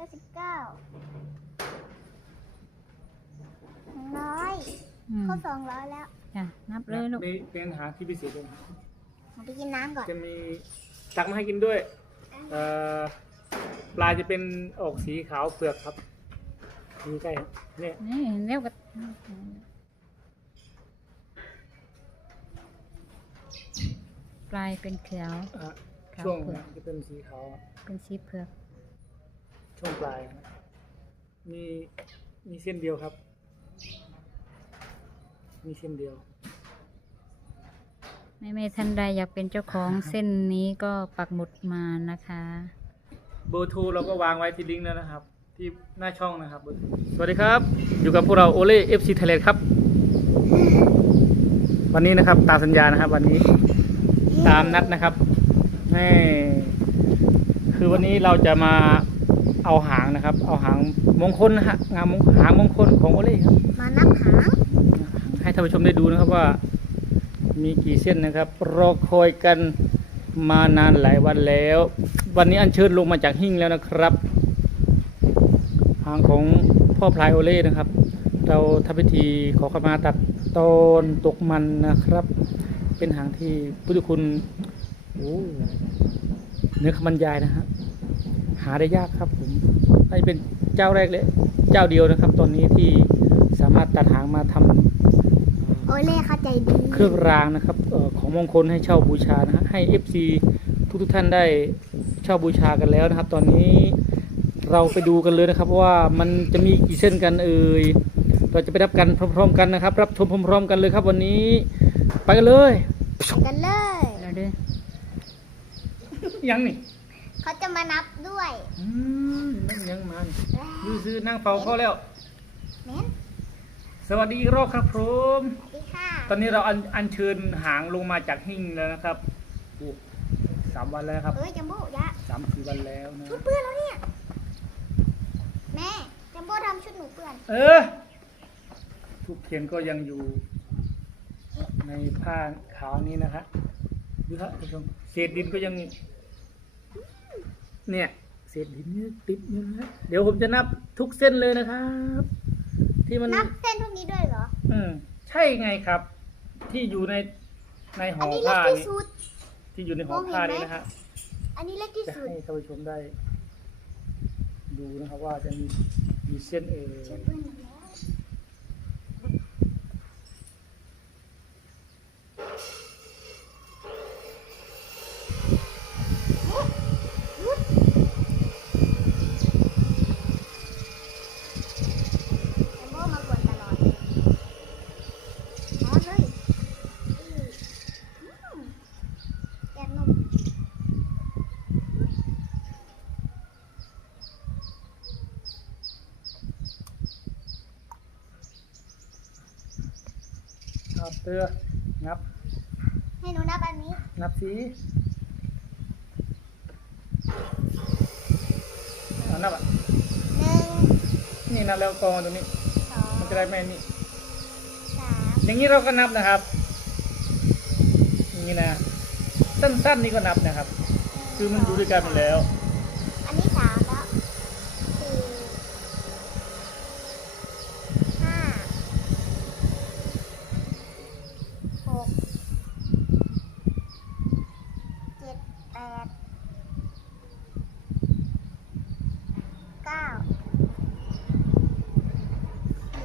ก้าสิบเก้าร้อยอืมเข้าสองร้อยแล้วจ้ะนับเลยลูกมีเป็นอาหารที่พิเศษด้วยนะผมไปกินน้ำก่อนจะมีตักมาให้กินด้วยเอ่อปลาจะเป็นออกสีขาวเปลือกครับดูใกล้ครับเนี่ยนี่เร็วก็ปลายเป็นเขียว อะขาวช่วงเปลือก จะเป็นสีขาว เป็นสีเผือก ช่วงปลายนะมีมีเส้นเดียวครับ มีเส้นเดียว ไม่ไม่ท่านใดอยากเป็นเจ้าของเส้นนี้ก็ปักหมุดมานะคะ เบอร์โทรเราก็วางไว้ที่ลิงก์แล้วนะครับ ที่หน้าช่องนะครับเบอร์โทรสวัสดีครับ อยู่กับพวกเราโอเล่เอฟซีไทยแลนด์ครับ วันนี้นะครับตามสัญญานะครับ วันนี้ตามนัดนะครับนี่คือวันนี้เราจะมา เอาหางนะครับ เอาหางมงคลนะฮะงามมงหางมงคลของโอเล่ครับมานับหางให้ท่านผู้ชมได้ดูนะครับว่า มีกี่เส้นนะครับ รอคอยกันมานานหลายวันแล้ว วันนี้อัญเชิญลงมาจากหิ้งแล้วนะครับ หางของพ่อพลายโอเล่นะครับ เราทำพิธีขอขมาตัดตอนตกมันนะครับ เป็นหางที่พุทธคุณโอ้เนื้อคำบรรยายนะฮะหาได้ยากครับผมน่าจะเป็นเจ้าแรกเลยเจ้าเดียวนะครับตอนนี้ที่สามารถตัดหางมาทำโอเล่เข้าใจดีเครื่องรางนะครับเออของมงคลให้เช่าบูชานะฮะให้ FC ทุกทุกๆท่านได้เช่าบูชากันแล้วนะครับ ตอนนี้เราไปดูกันเลยนะครับว่ามันจะมีกี่เส้นกันเอ่ยเราจะไปรับกันพร้อมๆกันนะครับ รับชมพร้อมๆกันเลยครับวันนี้ไปกันเลยไปกันเลยแล้วด้วยยังนี่ เขาจะมานับด้วยอืมนั่นยังมันยืซื้อนั่งเฝ้าเขาแล้ว เม้นสวัสดีอีกรอบครับผมสวัสดีค่ะตอนนี้เราอัญอัญเชิญหางลงมาจากหิ้งแล้วนะครับโอ้สามวันแล้วนะครับเอ้ยจัมโบ้ยะสามสี่วันแล้วนะชุดเปื้อนแล้วเนี่ย แม่จัมโบ้ทำชุดหนูเปื้อนเออทุกเทียนก็ยังอยู่ในผ้าขาวนี้นะฮะดูฮะท่านผู้ชมเศษดินก็ยัง เนี่ยเศษดินเนี่ยติดอยู่นะเดี๋ยวผมจะนับทุกเส้นเลยนะครับ ที่มันนับเส้นพวกนี้ด้วยเหรอ อืมใช่ไงครับ ที่อยู่ในในห่อัอนนี้เล็ผ้ากที่นี้สุด ที่อยู่ในห่อผ้านี้นะฮะอันนี้เล็กที่จะสุด ให้ท่านผู้ชมได้ ดูนะครับว่าจะมีมีเส้นเออชุดเปื้อนหมดแล้วจัมโบ้มากวนตลอดเลยอ๋อเลยอืมอืมแอบนม เอาเตือนับ ให้หนูนับอันนี้นับสีเอานับอะ หนึ่งนี่นับแล้วกองมาตรงนี้ สองมันจะได้ไม่นี่ สามอย่างนี้เราก็นับนะครับ อย่างนี้นะ สั้นๆนี่ก็นับนะครับ คือมันอยู่ด้วยกันหมดแล้ว อันนี้สามแล้วสี่ห้าหกเจ็ดแปดเก้า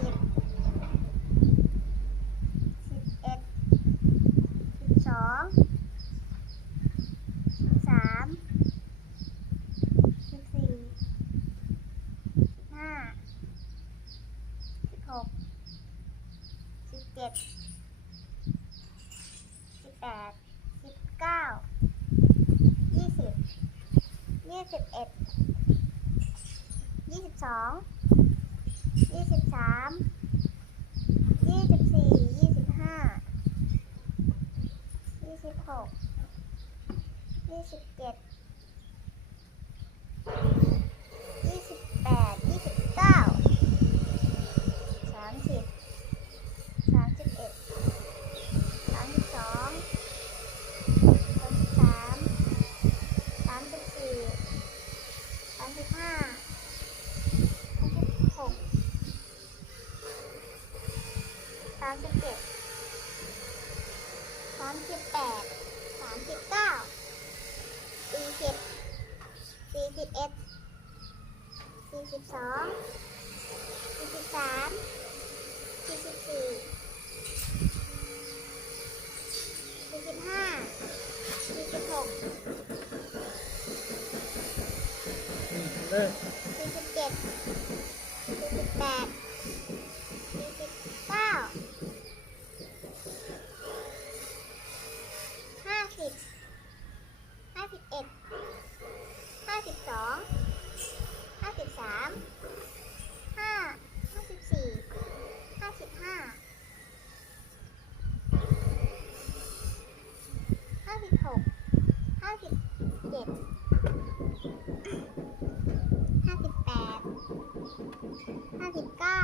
สิบสิบเอ็ด สิ ยี่สิบเจ็ดยี่สิบแปดยี่สิบเก้าสามสิบสามสิบเอ็ดสามสิบสองสามสิบสามสามสิบสี่สามสิบห้าสามสิบหกสามสิบเจ็ดสามสิบแปดสามสิบเก้า อ็ดสี่สิบสองสี่สิบสามสี่สิบสี่สี่สิบห้าสี่สิบหกเลยสี่สิบเจ็ดสี่สิบแปดสี่สิบเก้าห้าสิบห้าสิบเอ็ดห้าสิบสองห้าสิบสามห้าห้าสิบสี่ห้าสิบห้าห้าสิบหกห้าสิบเจ็ดห้าสิบแปด ห้าสิบเก้า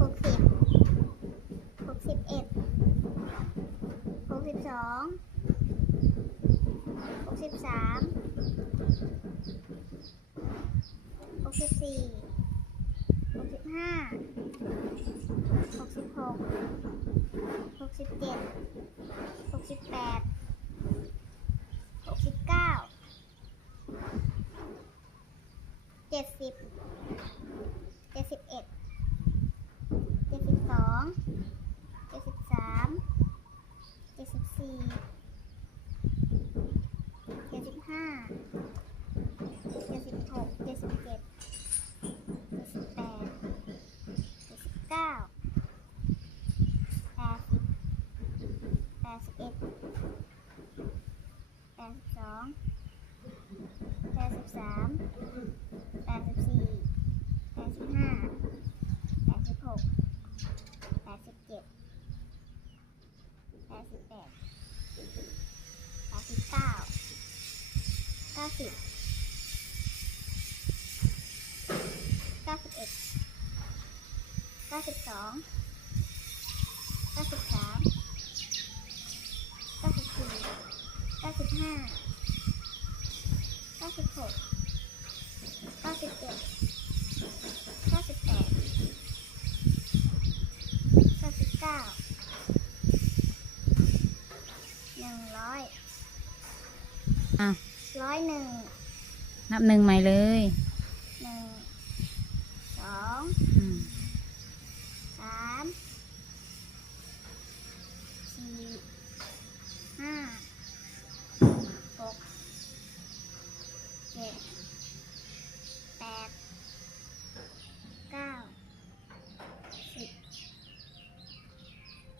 หกสิบหกสิบเอ็ดหกสิบสองหกสิบสามหกสิบสี่หกสิบห้าหกสิบหกหกสิบเจ็ดหกสิบแปดหกสิบเก้าเจ็ดสิบเจ็ดสิบเอ็ดเจ็ดสิบสองเจ็ดสิบสามเจ็ดสิบสี่เจ็ดสิบห้าเจ็ดสิบหกเจ็ดสิบเจ็ดเจ็ดสิบแปดเจ็ดสิบเก้าแปดสิบแปดสิบเอ็ดแปดสิบสองแปดสิบสาม ดสิบสี่แปดสิบห้าแปดสิบหกแปดสิบเจ็ดแปดสิบแปดแปดสิบเก้าเก้าสิบเก้าสิบเอ็ดเก้าสิบสองเก้าสิบสามเก้าสิบสี่เก้าสิบห้าเก้าสิบหก ห้าสิบเจ็ดห้าสิบแปดห้าสิบเก้าหนึ่งร้อยอะ ร้อยหนึ่ง นับหนึ่งใหม่เลย หนึ่งสอง อืม สามสี่ห้าหกเจ็ดแปดเก้าสิบ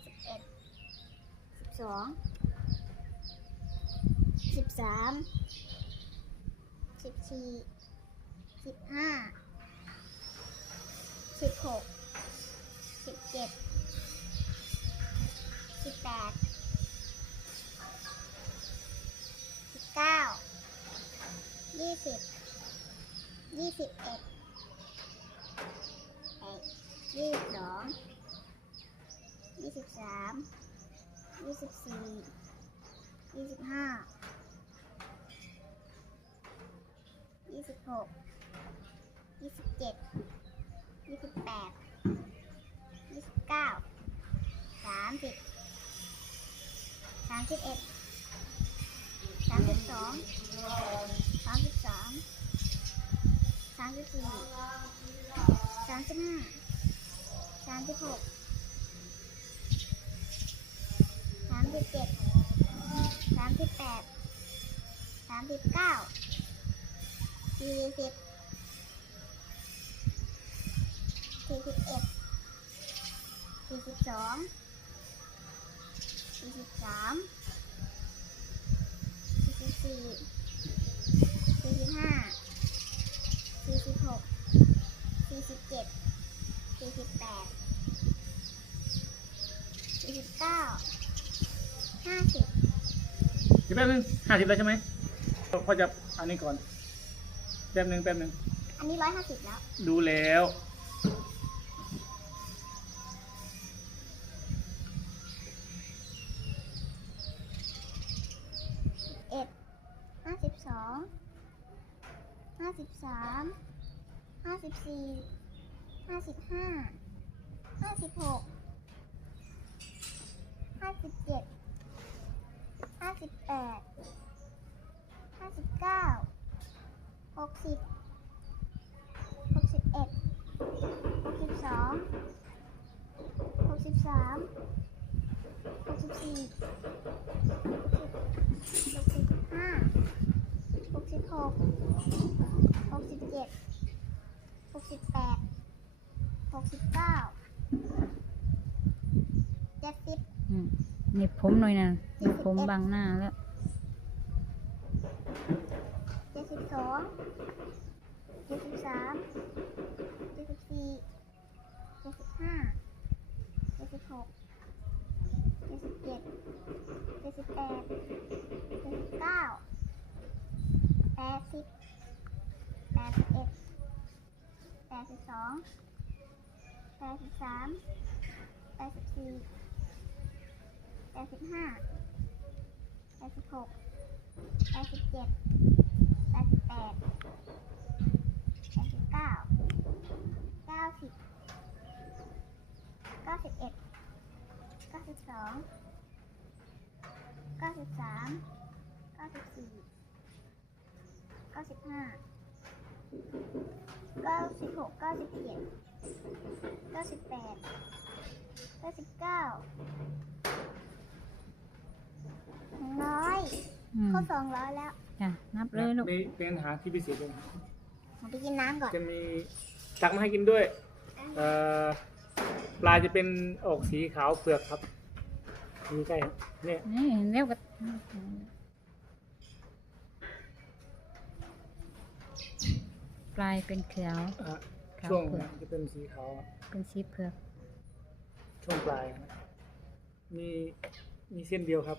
สิบเอ็ดสิบส องสิบสามสิบสี่สิบห้าสิบหก สิบเจ็ด สิบแปด สิบเก้า ยี่สิบ ยี่สิบเอ็ดเอ็ดยี่สิบสอง ยี่สิบสาม ยี่สิบสี่ ยี่สิบห้า ยี่สิบหก ยี่สิบเจ็ด ยี่สิบแปด ยี่สิบเก้า สามสิบสามสิบเอ็ดสามสิบสองสามสิบสามสามสิบสี่สามสิบห้าสามสิบหกสามสิบเจ็ดสามสิบแปดสามสิบเก้าสี่สิบสี่สิบเอ็ดสี่สิบสอง สี่สิบสามสี่สิบสี่สี่สิบห้าสี่สิบหกสี่สิบเจ็ดสี่สิบแปดสี่สิบเก้าห้าสิบอีกแป๊บนึงห้าสิบแล้วใช่ไหมพ่อจะอันนี้ก่อน แป๊บนึงแป๊บนึงอันนี้ร้อยห้าสิบแล้ว ดูแล้ว สามห้าสิบสี่ห้าสิบห้าห้าสิบหกห้าสิบเจ็ดห้าสิบแปดห้าสิบเก้าหกสิบ ผมหน่อยนะเหน็บผมบังหน้าแล้วเจ็ดสิบสองเจ็ดสิบสามเจ็ดสิบสี่เจ็ดสิบห้าเจ็ดสิบหกเจ็ดสิบเจ็ดเจ็ดสิบแปดเจ็ดสิบเก้าแปดสิบแปดสิบเอ็ดแปดสิบสองแปดสิบสามแปดสิบสี่ ดสิบห้าแปดสิบหกแปดสิบเจ็ดแปดสิบแปดแปดสิบเก้าเก้าสิบเก้าสิบเอ็ดเก้าสิบสองเก้าสิบสามเก้าสิบสี่เก้าสิบห้าเก้าสิบหกเก้าสิบเจ็ดเก้าสิบแปดเก้าสิบเก้าหนึ่งร้อย อืม เข้าสองร้อยแล้วจ้ะนับเลยลูก มีเป็นอาหารที่พิเศษด้วยนะผมไปกินน้ำก่อนจะมีตักมาให้กินด้วยเอ่อปลาจะเป็นออกสีขาวเปลือกครับมีใกล้ครับเนี่ยนี่เร็วก็ปลายเป็นเขียวอะขาวช่วงเปลือก จะเป็นสีขาวเป็นสีเผือกช่วงปลายนะมีมีเส้นเดียวครับ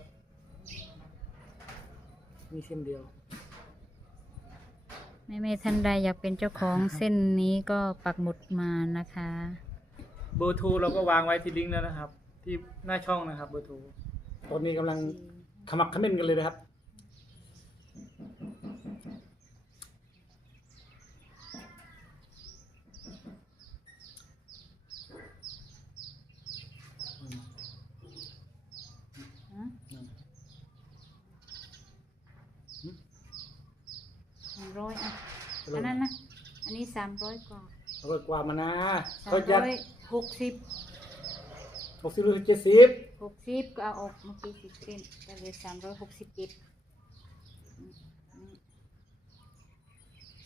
มีเส้นเดียว แม่เมท่านใดอยากเป็นเจ้าของเส้นนี้ก็ปักหมุดมานะคะ เบอร์โทรเราก็วางไว้ที่ลิงก์แล้วนะครับ ที่หน้าช่องนะครับ เบอร์โทร ตอนนี้กำลังขมักเขม้นกันเลยนะครับ สามร้อยอะ อันนั้นนะ อันนี้สามร้อยกว่าเอาไปกว่ามานะสามเขาจะร้อยหกสิบหกสิบหรือเจ็ดสิบหกสิบก็เอาออกเมื่อกี้สิบเส้นก็เหลือสามร้อยหกสิบเจ็ด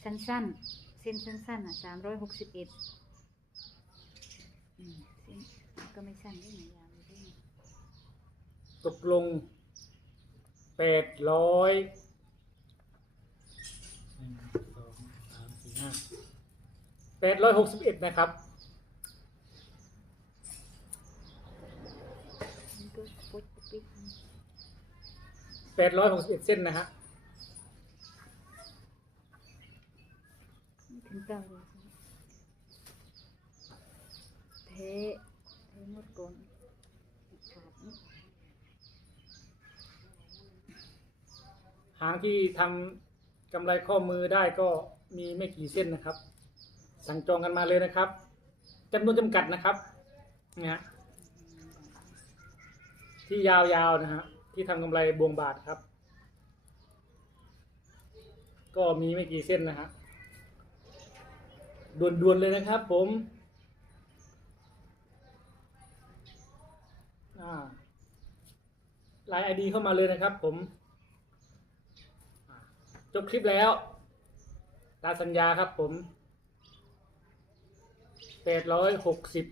สั้นๆ เส้นสั้นๆอะสามร้อยหกสิบเอ็ดเส้นก็ไม่สั้นได้ไหมยาวได้ไหมตกลงแปดร้อยหนึ่งสองสามสี่ห้า แปดร้อยหกสิบเอ็ดนะครับมันก็ปุ๊บปิ๊บแปดร้อยหกสิบเอ็ดเส้นนะฮะไม่ถึงเก้าเลยเทเทหมดก่อนขาดนิดหางที่ทำกำไรข้อมือได้ก็ มีไม่กี่เส้นนะครับ สั่งจองกันมาเลยนะครับจำนวนจำกัดนะครับเนี่ยที่ยาวๆนะฮะที่ทำกำไรบวงบาทครับ ก็มีไม่กี่เส้นนะฮะด่วนๆเลยนะครับ ผมอ่าไลน์ไอดีเข้ามาเลยนะครับ ผมจบคลิปแล้ว ตาสัญญาครับผมแปดร้อยหกสิบ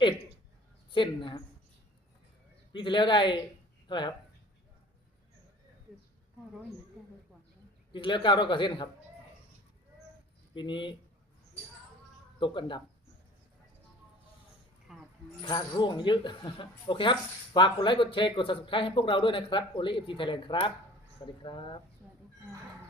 เอ็ดเส้นนะฮะปีที่แล้วได้เท่าไหร่ครับเก้าร้อยเก้าร้อยกว่าปีที่แล้วเก้าร้อยกว่าเส้นครับ ปีนี้ตกอันดับ ขาดขาดร่วงเยอะ โอเคครับ ฝากกดไลค์ กดแชร์ กด subscribe ให้พวกเราด้วยนะครับ โอเล่เอฟทีไทยแลนด์ครับ สวัสดีครับ สวัสดีค่ะ